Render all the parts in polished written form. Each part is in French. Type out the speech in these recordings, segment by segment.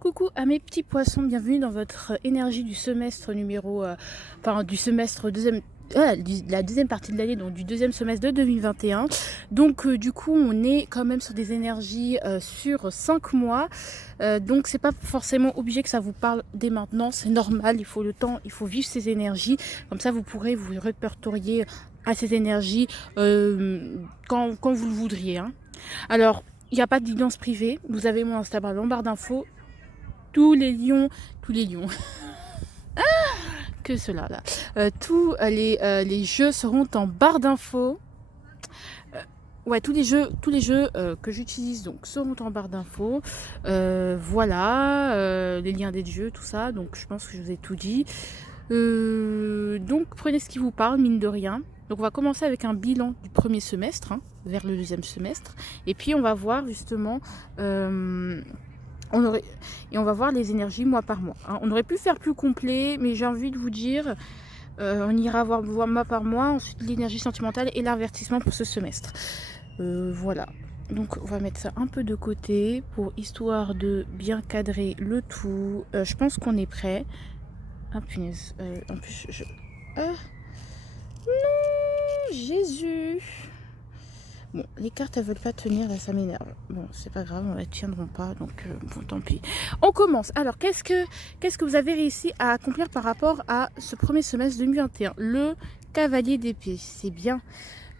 Coucou à mes petits poissons, bienvenue dans votre énergie du semestre du semestre deuxième, la deuxième partie de l'année, donc du deuxième semestre de 2021. Donc du coup on est quand même sur des énergies sur 5 mois, donc c'est pas forcément obligé que ça vous parle dès maintenant, c'est normal, il faut le temps, il faut vivre ces énergies, comme ça vous pourrez vous répertorier à ces énergies quand vous le voudriez, hein. Alors, il n'y a pas de guidance privée, vous avez mon Instagram en barre d'infos, tous les lions, que cela là. Tous les jeux seront en barre d'infos. Ouais, tous les jeux que j'utilise donc seront en barre d'infos. Voilà, les liens des jeux, tout ça. Donc je pense que je vous ai tout dit. Donc prenez ce qui vous parle, mine de rien. Donc on va commencer avec un bilan du premier semestre, hein, vers le deuxième semestre. Et puis on va voir justement et on va voir les énergies mois par mois, hein. On aurait pu faire plus complet, mais j'ai envie de vous dire, on ira voir mois par mois, ensuite l'énergie sentimentale et l'avertissement pour ce semestre. Voilà. Donc on va mettre ça un peu de côté pour histoire de bien cadrer le tout. Je pense qu'on est prêt. Ah punaise. En plus, Ah non, Jésus. Bon, les cartes elles veulent pas tenir, là ça m'énerve. Bon, c'est pas grave, elles tiendront pas, donc bon tant pis. On commence. Alors qu'est-ce que vous avez réussi à accomplir par rapport à ce premier semestre 2021? Le cavalier d'épée, c'est bien.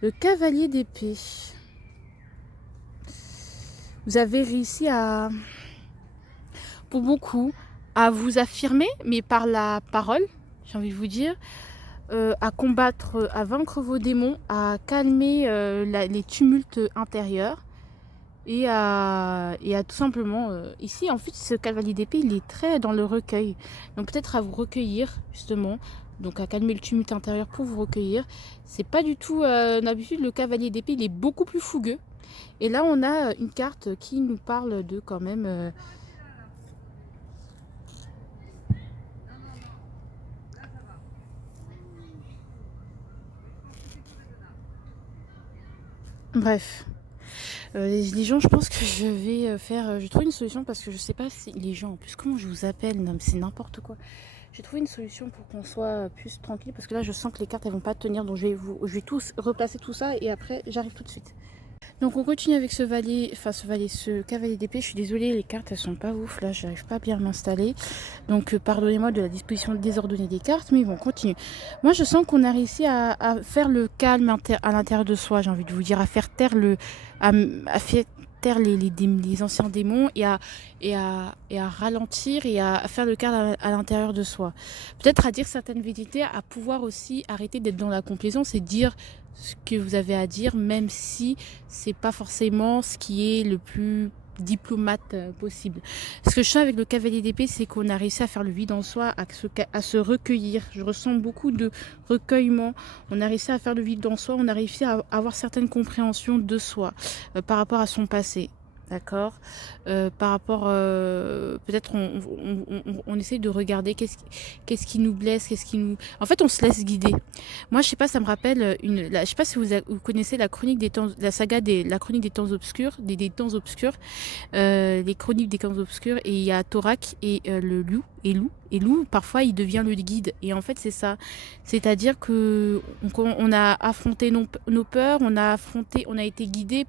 Le cavalier d'épée. Vous avez réussi à, pour beaucoup, à vous affirmer, mais par la parole, j'ai envie de vous dire. À combattre, à vaincre vos démons, à calmer les tumultes intérieurs et à tout simplement... ici, en fait, ce cavalier d'épée, il est très dans le recueil. Donc peut-être à vous recueillir, justement. Donc à calmer le tumulte intérieur pour vous recueillir. C'est pas du tout... d'habitude, le cavalier d'épée, il est beaucoup plus fougueux. Et là, on a une carte qui nous parle de quand même... Bref. Les gens, je pense que je vais faire... J'ai trouvé une solution parce que je sais pas si... Les gens, en plus, comment je vous appelle? Non, mais c'est n'importe quoi. J'ai trouvé une solution pour qu'on soit plus tranquille parce que là, je sens que les cartes, elles vont pas tenir. Donc, je vais tous replacer tout ça et après, j'arrive tout de suite. Donc, on continue avec ce cavalier d'épée. Je suis désolée, les cartes, elles sont pas ouf. Là, j'arrive pas bien à m'installer. Donc, pardonnez-moi de la disposition désordonnée des cartes. Mais bon, continue. Moi, je sens qu'on a réussi à faire le calme à l'intérieur de soi, j'ai envie de vous dire, à faire taire à faire taire les anciens démons et à ralentir et à faire le calme à l'intérieur de soi. Peut-être à dire certaines vérités, à pouvoir aussi arrêter d'être dans la complaisance et dire ce que vous avez à dire, même si c'est pas forcément ce qui est le plus diplomate possible. Ce que je sens avec le cavalier d'épée, c'est qu'on a réussi à faire le vide en soi, à se recueillir. Je ressens beaucoup de recueillement. On a réussi à faire le vide en soi, on a réussi à avoir certaines compréhensions de soi par rapport à son passé. D'accord, par rapport, peut-être on essaie de regarder qu'est-ce qui nous blesse, qu'est-ce qui nous... En fait, on se laisse guider. Moi, je sais pas, ça me rappelle je sais pas si vous connaissez la chronique des temps, la saga la chronique des temps obscurs, des temps obscurs, les chroniques des temps obscurs, et il y a Thorak et le loup, et loup, parfois, il devient le guide. Et en fait, c'est ça. C'est-à-dire que on a affronté nos peurs, on a été guidé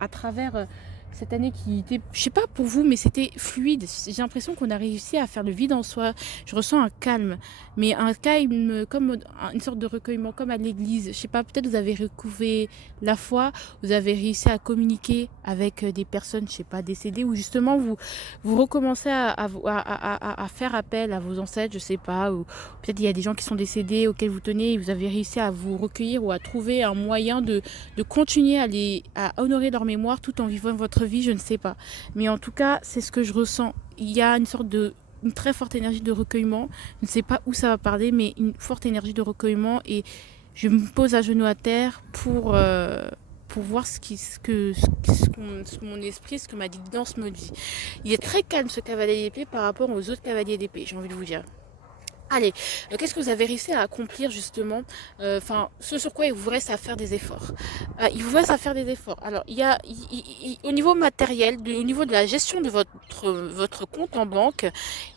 à travers cette année qui était, je sais pas pour vous, mais c'était fluide. J'ai l'impression qu'on a réussi à faire le vide en soi. Je ressens un calme, mais un calme comme une sorte de recueillement, comme à l'église. Je sais pas, peut-être vous avez retrouvé la foi, vous avez réussi à communiquer avec des personnes, je sais pas, décédées, ou justement vous recommencez à faire appel à vos ancêtres, je sais pas, ou peut-être il y a des gens qui sont décédés auxquels vous tenez, et vous avez réussi à vous recueillir ou à trouver un moyen de continuer à honorer leur mémoire tout en vivant votre vie, je ne sais pas. Mais en tout cas, c'est ce que je ressens. Il y a une très forte énergie de recueillement. Je ne sais pas où ça va parler, mais une forte énergie de recueillement. Et je me pose à genoux à terre pour voir ce que mon esprit, ce que ma guidance me dit. Il est très calme ce cavalier d'épée par rapport aux autres cavaliers d'épée, j'ai envie de vous dire. Allez, qu'est-ce que vous avez réussi à accomplir justement, enfin, ce sur quoi il vous reste à faire des efforts. Il vous reste à faire des efforts. Alors, il y a, au niveau matériel, au niveau de la gestion de votre compte en banque,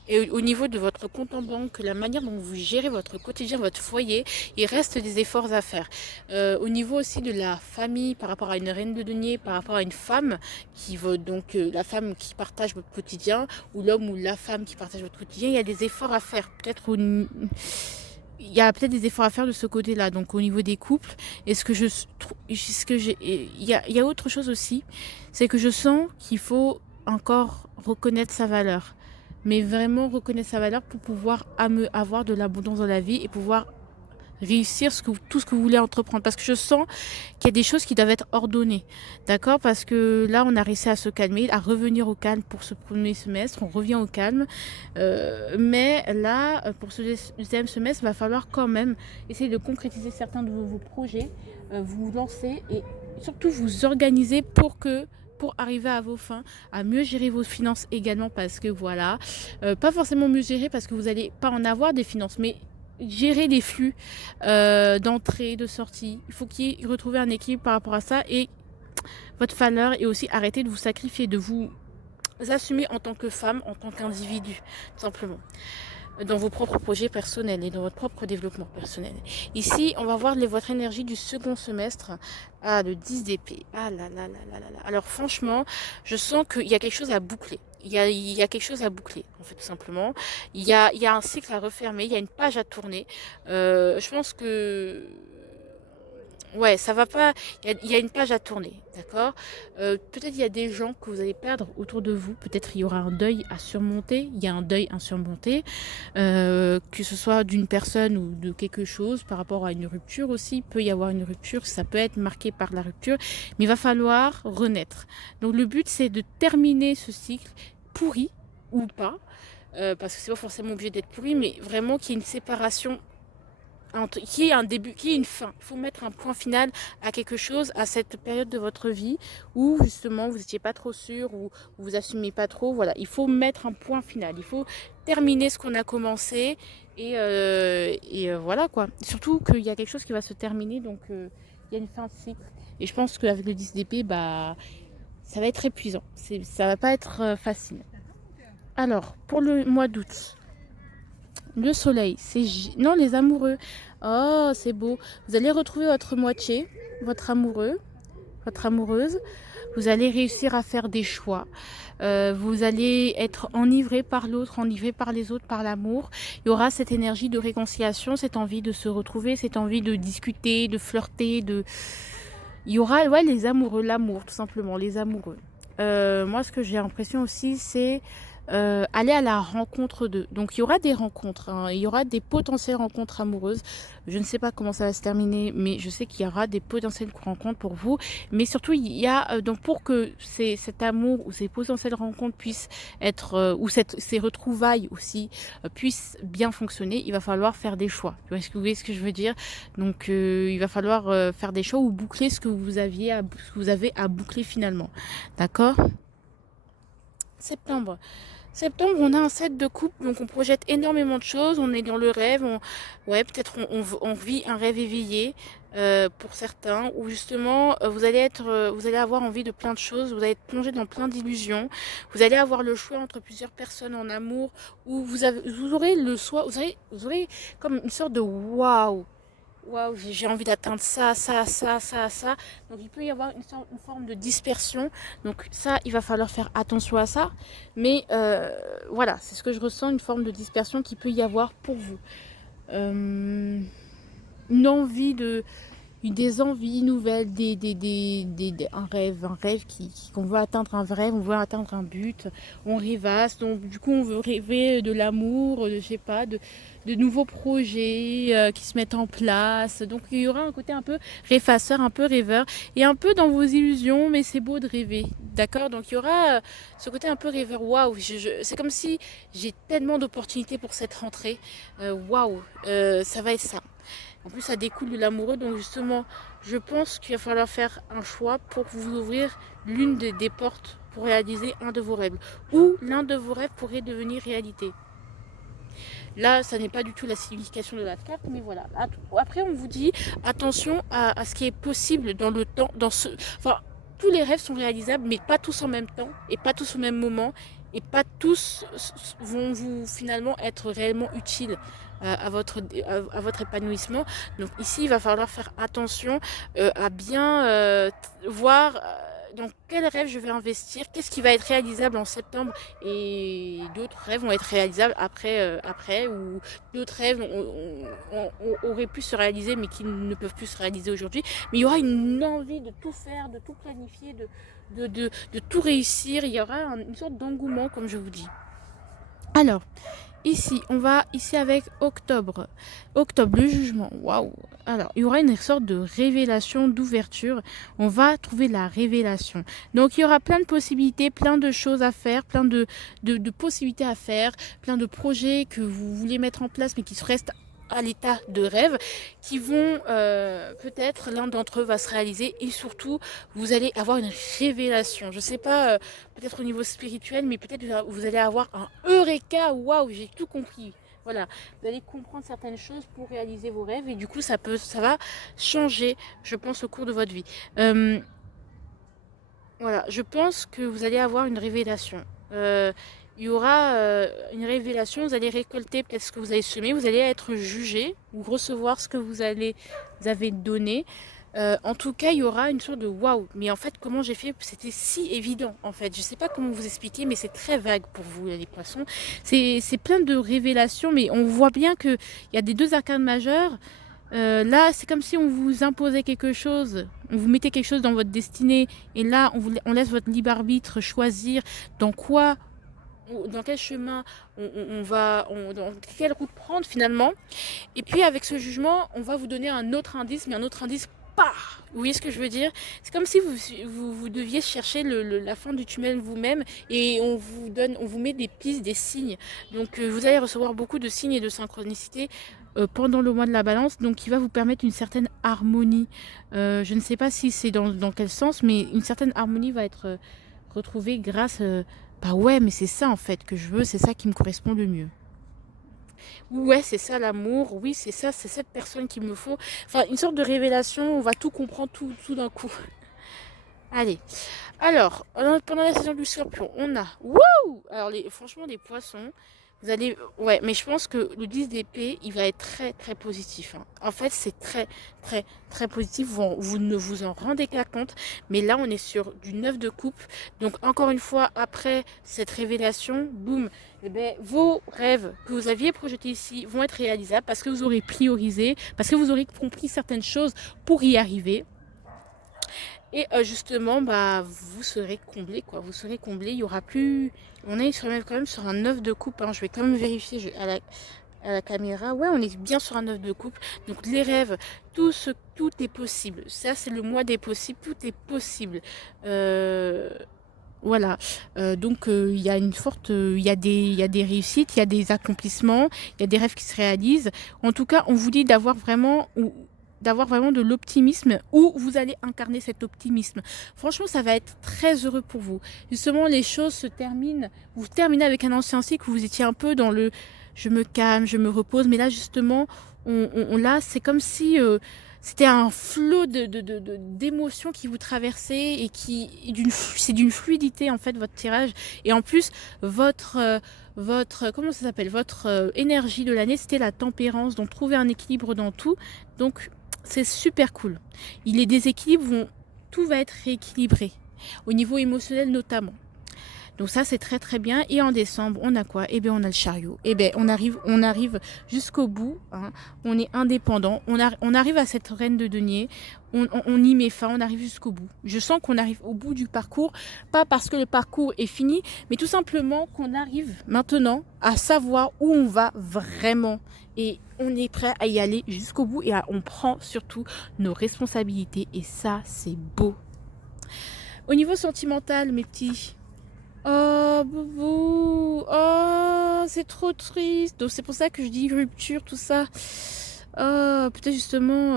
et au niveau de votre compte en banque, la manière dont vous gérez votre quotidien, votre foyer, il reste des efforts à faire. Au niveau aussi de la famille, par rapport à une reine de denier, par rapport à une femme, qui veut donc la femme qui partage votre quotidien, ou l'homme ou la femme qui partage votre quotidien, il y a des efforts à faire. Il y a peut-être des efforts à faire de ce côté-là, donc au niveau des couples. Et ce que je trouve, ce que j'ai, il y a autre chose aussi, c'est que je sens qu'il faut encore reconnaître sa valeur, mais vraiment reconnaître sa valeur pour pouvoir avoir de l'abondance dans la vie et pouvoir réussir tout ce que vous voulez entreprendre. Parce que je sens qu'il y a des choses qui doivent être ordonnées. D'accord? Parce que là, on a réussi à se calmer, à revenir au calme pour ce premier semestre. On revient au calme. Mais là, pour ce deuxième semestre, il va falloir quand même essayer de concrétiser certains de vos projets, vous lancer et surtout vous organiser pour arriver à vos fins, à mieux gérer vos finances également parce que voilà, pas forcément mieux gérer parce que vous n'allez pas en avoir des finances, mais gérer les flux d'entrée, de sortie. Il faut qu'il y ait retrouver un équilibre par rapport à ça et votre valeur et aussi arrêter de vous sacrifier, de vous assumer en tant que femme, en tant qu'individu, tout simplement, dans vos propres projets personnels et dans votre propre développement personnel. Ici, on va voir votre énergie du second semestre. Ah, le 10 d'épée. Ah là là là là là là. Alors franchement, je sens qu'il y a quelque chose à boucler. Il y a quelque chose à boucler, en fait, tout simplement. Il y a un cycle à refermer, il y a une page à tourner. Je pense que ouais, ça va pas. Il y a une page à tourner, d'accord. Peut-être il y a des gens que vous allez perdre autour de vous. Peut-être il y aura un deuil à surmonter. Il y a un deuil à surmonter, que ce soit d'une personne ou de quelque chose par rapport à une rupture aussi. Il peut y avoir une rupture, ça peut être marqué par la rupture, mais il va falloir renaître. Donc le but c'est de terminer ce cycle pourri ou pas, parce que c'est pas forcément obligé d'être pourri, mais vraiment qu'il y ait une séparation qui est un début, qui est une fin. Il faut mettre un point final à quelque chose, à cette période de votre vie où justement vous n'étiez pas trop sûr, ou vous assumez pas trop. Voilà, il faut mettre un point final. Il faut terminer ce qu'on a commencé et voilà quoi. Surtout qu'il y a quelque chose qui va se terminer, donc il y a une fin de cycle. Et je pense qu'avec le 10 d'épée, bah, ça va être épuisant. Ça va pas être facile. Alors, pour le mois d'août. Le soleil, non, les amoureux. Oh, c'est beau. Vous allez retrouver votre moitié, votre amoureux, votre amoureuse. Vous allez réussir à faire des choix. Vous allez être enivré par l'autre, enivré par les autres, par l'amour. Il y aura cette énergie de réconciliation, cette envie de se retrouver, cette envie de discuter, de flirter, Il y aura, ouais, les amoureux, l'amour, tout simplement, les amoureux. Moi, ce que j'ai l'impression aussi, c'est aller à la rencontre d'eux. Donc, il y aura des rencontres, hein, il y aura des potentielles rencontres amoureuses. Je ne sais pas comment ça va se terminer, mais je sais qu'il y aura des potentielles rencontres pour vous. Mais surtout, il y a, donc, pour que cet amour ou ces potentielles rencontres puissent être, ou ces retrouvailles aussi puissent bien fonctionner, il va falloir faire des choix. Vous voyez ce que je veux dire? Donc, il va falloir faire des choix ou boucler ce que vous avez à boucler finalement. D'accord? Septembre. Septembre, on a un set de couple, donc on projette énormément de choses, on est dans le rêve, ouais, peut-être on vit un rêve éveillé pour certains, ou justement vous allez avoir envie de plein de choses, vous allez être plongé dans plein d'illusions, vous allez avoir le choix entre plusieurs personnes en amour, ou vous aurez le choix, vous aurez comme une sorte de waouh. Waouh, j'ai envie d'atteindre ça, ça, ça, ça, ça. Donc il peut y avoir une forme de dispersion. Donc ça, il va falloir faire attention à ça. Mais voilà, c'est ce que je ressens, une forme de dispersion qui peut y avoir pour vous. Une envie des envies nouvelles, un rêve qu'on veut atteindre un rêve, on veut atteindre un but, on rêvasse, donc du coup on veut rêver de l'amour, je sais pas, de nouveaux projets qui se mettent en place, donc il y aura un côté un peu rêvasseur, un peu rêveur, et un peu dans vos illusions, mais c'est beau de rêver, d'accord, donc il y aura ce côté un peu rêveur, waouh, c'est comme si j'ai tellement d'opportunités pour cette rentrée, waouh, ça va être ça. En plus, ça découle de l'amoureux. Donc justement, je pense qu'il va falloir faire un choix pour vous ouvrir l'une des portes pour réaliser un de vos rêves. Ou l'un de vos rêves pourrait devenir réalité. Là, ça n'est pas du tout la signification de la carte, mais voilà. Après, on vous dit attention à ce qui est possible dans le temps, enfin, tous les rêves sont réalisables, mais pas tous en même temps, et pas tous au même moment, et pas tous vont vous finalement être réellement utiles à votre épanouissement. Donc ici, il va falloir faire attention à bien voir dans quel rêve je vais investir, qu'est-ce qui va être réalisable en septembre, et d'autres rêves vont être réalisables après, ou d'autres rêves auraient pu se réaliser mais qui ne peuvent plus se réaliser aujourd'hui. Mais il y aura une envie de tout faire, de tout planifier, de tout réussir. Il y aura une sorte d'engouement, comme je vous dis. Alors, ici, on va ici avec octobre. Octobre, le jugement. Waouh. Alors, il y aura une sorte de révélation, d'ouverture. On va trouver la révélation. Donc, il y aura plein de possibilités, plein de choses à faire, plein de possibilités à faire, plein de projets que vous voulez mettre en place, mais qui restent à l'état de rêve, qui vont peut-être l'un d'entre eux va se réaliser, et surtout vous allez avoir une révélation. Je sais pas, peut-être au niveau spirituel, mais peut-être vous allez avoir un eureka. Waouh, j'ai tout compris. Voilà, vous allez comprendre certaines choses pour réaliser vos rêves, et du coup ça va changer, je pense, au cours de votre vie. Voilà, je pense que vous allez avoir une révélation. Il y aura une révélation, vous allez récolter peut-être ce que vous avez semé, vous allez être jugé ou recevoir ce que vous avez donné. En tout cas, il y aura une sorte de waouh. Mais en fait, comment j'ai fait? C'était si évident, en fait. Je sais pas comment vous expliquer, mais c'est très vague pour vous, les poissons. C'est plein de révélations, mais on voit bien qu'il y a des deux arcanes majeures. Là, c'est comme si on vous imposait quelque chose, on vous mettait quelque chose dans votre destinée, et là, on laisse votre libre arbitre choisir dans quel chemin dans quelle route prendre finalement. Et puis avec ce jugement, on va vous donner un autre indice, mais un autre indice. Vous voyez ce que je veux dire? C'est comme si vous deviez chercher la fin du tunnel vous-même, et on vous met des pistes, des signes. Donc vous allez recevoir beaucoup de signes et de synchronicité pendant le mois de la balance, donc qui va vous permettre une certaine harmonie. Je ne sais pas si c'est dans quel sens, mais une certaine harmonie va être retrouvée grâce... bah ouais, mais c'est ça en fait que je veux, c'est ça qui me correspond le mieux. Ouais, c'est ça l'amour, oui, c'est ça, c'est cette personne qu'il me faut. Enfin, une sorte de révélation, on va tout comprendre tout d'un coup. Allez, alors, pendant la saison du scorpion, on a... Wouh! Alors, franchement, les poissons, vous allez... Ouais, mais je pense que le 10 d'épée, il va être très, très positif. Hein. En fait, c'est très, très, très positif. Vous ne vous en rendez pas compte. Mais là, on est sur du 9 de coupe. Donc, encore une fois, après cette révélation, boum, eh ben, vos rêves que vous aviez projetés ici vont être réalisables parce que vous aurez priorisé, parce que vous aurez compris certaines choses pour y arriver. Et justement, bah, vous serez comblé, quoi. Vous serez comblé. Il y aura plus. On est quand même sur un 9 de coupe. Hein. Je vais quand même vérifier à la caméra. Ouais, on est bien sur un 9 de coupe. Donc les rêves, tout est possible. Ça, c'est le mois des possibles. Tout est possible. Voilà. Donc il y a une forte, il y a des réussites, il y a des accomplissements, il y a des rêves qui se réalisent. En tout cas, on vous dit d'avoir vraiment de l'optimisme, où vous allez incarner cet optimisme. Franchement, ça va être très heureux pour vous. Justement, les choses se terminent, vous terminez avec un ancien cycle où vous étiez un peu dans le je me calme, je me repose, mais là justement, là, c'est comme si c'était un flot d'émotions qui vous traversait, et c'est d'une fluidité en fait votre tirage. Et en plus, votre comment ça s'appelle, votre énergie de l'année, c'était la tempérance. Donc trouver un équilibre dans tout. Donc c'est super cool. Les déséquilibres tout va être rééquilibré au niveau émotionnel notamment. Donc ça, c'est très très bien. Et en décembre, on a quoi? Eh bien, on a le chariot. Eh bien, on arrive jusqu'au bout. Hein. On est indépendant. On arrive à cette reine de denier. On y met fin. On arrive jusqu'au bout. Je sens qu'on arrive au bout du parcours. Pas parce que le parcours est fini, mais tout simplement qu'on arrive maintenant à savoir où on va vraiment. Et on est prêt à y aller jusqu'au bout. Et on prend surtout nos responsabilités. Et ça, c'est beau. Au niveau sentimental, mes petits... Oh, boubou. Oh, c'est trop triste. Donc, c'est pour ça que je dis rupture, tout ça. Oh, peut-être justement...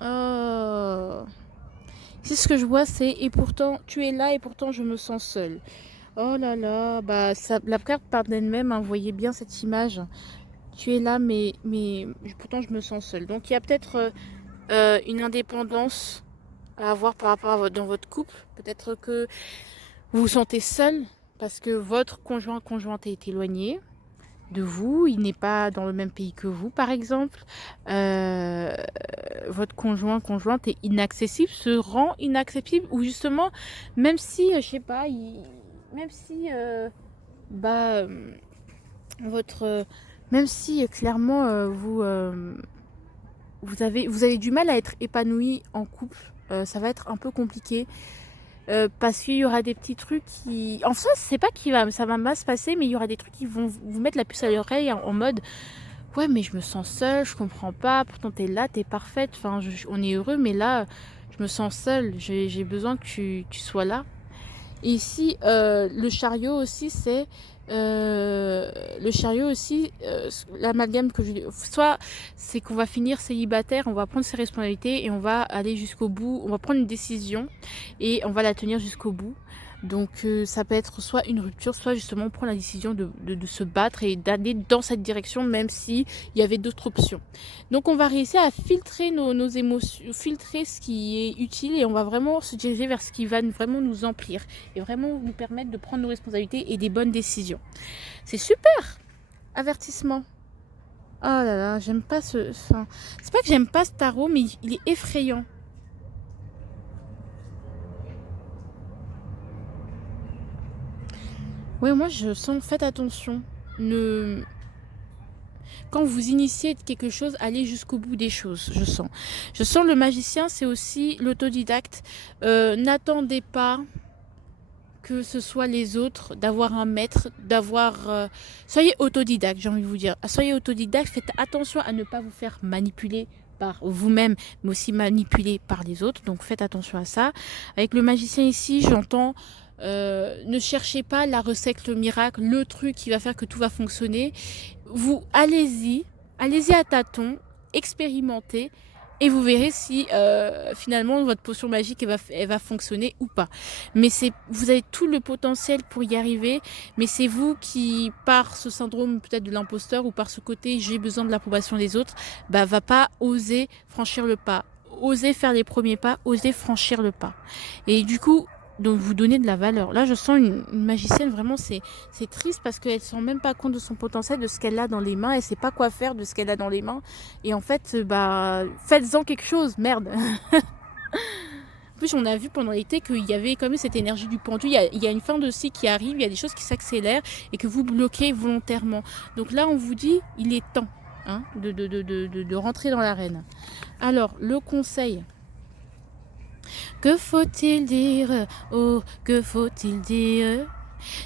Oh. C'est ce que je vois, c'est... Et pourtant, tu es là, et pourtant, je me sens seule. Oh là là, bah ça, la carte part d'elle-même, hein, vous voyez bien cette image. Tu es là, mais pourtant je me sens seule. Donc il y a peut-être une indépendance à avoir par rapport à dans votre couple. Peut-être que vous vous sentez seul parce que votre conjointe est éloigné de vous, il n'est pas dans le même pays que vous, par exemple. Euh, Votre conjointe est inaccessible, se rend inaccessible, ou justement, même si, je sais pas, même si, bah, votre, même si clairement vous avez du mal à être épanoui en couple, ça va être un peu compliqué. Parce qu'il y aura des petits trucs qui... En soi, c'est pas ça va mal se passer, mais il y aura des trucs qui vont vous mettre la puce à l'oreille en mode ouais, mais je me sens seule, je comprends pas, pourtant t'es là, t'es parfaite, enfin, on est heureux, mais là, je me sens seule, j'ai besoin que tu sois là. Et ici, le chariot aussi, c'est... le chariot aussi, l'amalgame que je... Soit c'est qu'on va finir célibataire, on va prendre ses responsabilités et on va aller jusqu'au bout, on va prendre une décision et on va la tenir jusqu'au bout. Donc ça peut être soit une rupture, soit justement on prend la décision de se battre et d'aller dans cette direction, même s'il y avait d'autres options. Donc on va réussir à filtrer nos émotions, filtrer ce qui est utile et on va vraiment se diriger vers ce qui va vraiment nous emplir et vraiment nous permettre de prendre nos responsabilités et des bonnes décisions. C'est super. Avertissement. Oh là là, j'aime pas ce... Enfin, c'est pas que j'aime pas ce tarot, mais il est effrayant. Ouais, moi je sens, faites attention. Ne... Quand vous initiez quelque chose, allez jusqu'au bout des choses, je sens. Je sens le magicien, c'est aussi l'autodidacte. N'attendez pas que ce soit les autres, d'avoir un maître, soyez autodidacte, j'ai envie de vous dire. Soyez autodidacte, faites attention à ne pas vous faire manipuler par vous-même, mais aussi manipuler par les autres. Donc faites attention à ça. Avec le magicien ici, j'entends... ne cherchez pas la recette, le miracle, le truc qui va faire que tout va fonctionner. Vous allez-y à tâtons, expérimentez et vous verrez si finalement votre potion magique elle va fonctionner ou pas. Mais vous avez tout le potentiel pour y arriver, mais c'est vous qui, par ce syndrome peut-être de l'imposteur ou par ce côté j'ai besoin de l'approbation des autres, bah va pas oser franchir le pas, oser faire les premiers pas, oser franchir le pas. Et du coup, donc vous donner de la valeur. Là, je sens une magicienne, vraiment, c'est triste parce qu'elle ne se rend même pas compte de son potentiel, de ce qu'elle a dans les mains. Elle ne sait pas quoi faire de ce qu'elle a dans les mains. Et en fait, bah, faites-en quelque chose, merde. En plus, on a vu pendant l'été qu'il y avait quand même cette énergie du pendu. Il y a une fin de cycle qui arrive, il y a des choses qui s'accélèrent et que vous bloquez volontairement. Donc là, on vous dit, il est temps hein, de rentrer dans l'arène. Alors, le conseil... Que faut-il dire? Oh, que faut-il dire?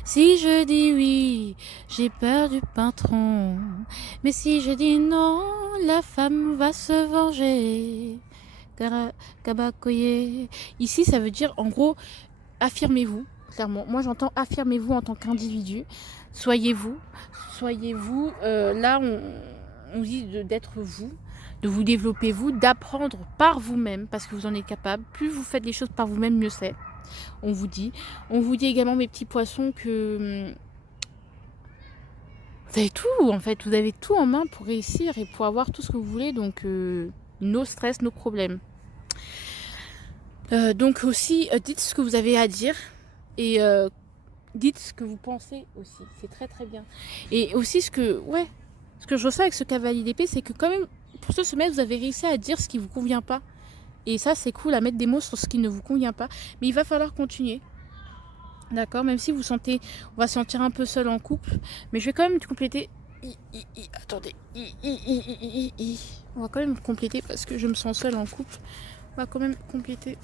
Si je dis oui, j'ai peur du patron. Mais si je dis non, la femme va se venger. Kabakoye. Ici, ça veut dire, en gros, affirmez-vous, clairement. Moi, j'entends affirmez-vous en tant qu'individu. Soyez-vous. Soyez-vous. Là, on dit d'être vous, de vous développer vous, d'apprendre par vous-même, parce que vous en êtes capable. Plus vous faites les choses par vous-même, mieux c'est. On vous dit. On vous dit également, mes petits poissons, que vous avez tout, en fait. Vous avez tout en main pour réussir et pour avoir tout ce que vous voulez. Donc, no stress, no problème. Donc aussi, dites ce que vous avez à dire. Et dites ce que vous pensez aussi. C'est très très bien. Et aussi ce que je ressens avec ce cavalier d'épée, c'est que quand même, pour ce semestre, vous avez réussi à dire ce qui vous convient pas. Et ça, c'est cool, à mettre des mots sur ce qui ne vous convient pas. Mais il va falloir continuer. D'accord? Même si vous sentez, on va se sentir un peu seul en couple. Mais je vais quand même compléter. Attendez. On va quand même compléter parce que je me sens seule en couple. On va quand même compléter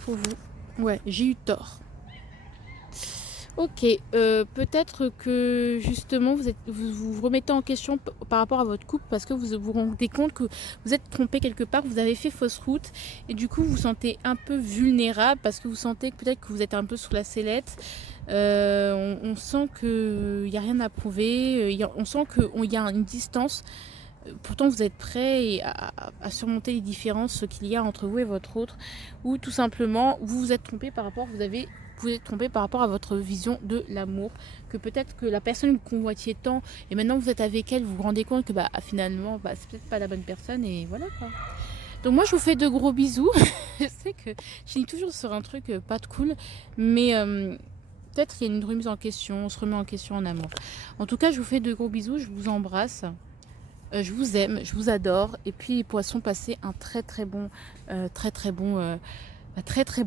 pour vous. Ouais, j'ai eu tort. Ok, peut-être que justement vous remettez en question par rapport à votre couple parce que vous vous rendez compte que vous êtes trompé quelque part, vous avez fait fausse route et du coup vous vous sentez un peu vulnérable parce que vous sentez peut-être que vous êtes un peu sous la sellette. On sent qu'il n'y a rien à prouver, on sent qu'il y a une distance. Pourtant vous êtes prêt à surmonter les différences qu'il y a entre vous et votre autre, ou tout simplement vous vous êtes trompé par rapport, vous avez vous êtes trompé par rapport à votre vision de l'amour, que peut-être que la personne que vous convoitiez tant, et maintenant vous êtes avec elle, vous vous rendez compte que bah, finalement, bah, c'est peut-être pas la bonne personne, et voilà quoi. Donc moi je vous fais de gros bisous. Je sais que je finis toujours sur un truc pas de cool, mais peut-être qu'il y a une remise en question, on se remet en question en amour. En tout cas, je vous fais de gros bisous, je vous embrasse. Je vous aime, je vous adore. Et puis les poissons, passez un très très bon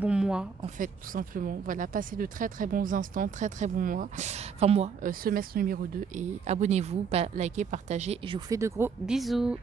mois en fait, tout simplement. Voilà, passez de très très bons instants, très très bons mois. Enfin moi, semestre numéro 2. Et abonnez-vous, likez, partagez. Je vous fais de gros bisous.